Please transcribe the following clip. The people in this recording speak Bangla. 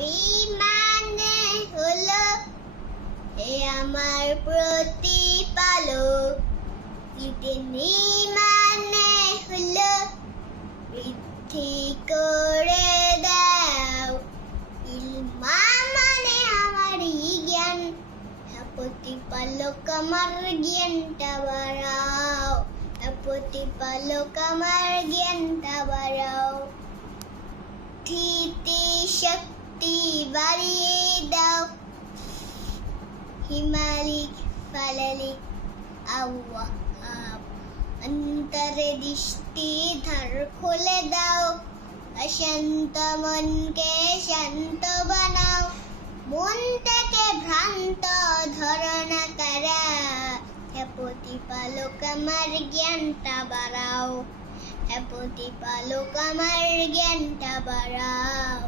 অভিমানে হলো হে আমার প্রতিপালক, মানে হলো বৃদ্ধি করে দাও। ইলমা মানে আমারই জ্ঞান, হে প্রতিপালক আমার জ্ঞানটা বাড়াও, হে প্রতিপালক আমার জ্ঞানটা বাড়াও। স্থিতি শক্তি বাড়িয়ে দাও, হিমালিক ফালালিক আওয়াহাব। অন্তরে দৃষ্টি ধার খুলে দাও, অশান্ত মনকে শান্ত বানাও। মনটাকে ভ্রান্ত ধারণা করা, হে প্রতিপালক আমার জ্ঞানটা বাড়াও, হে প্রতিপালক আমার জ্ঞানটা বাড়াও।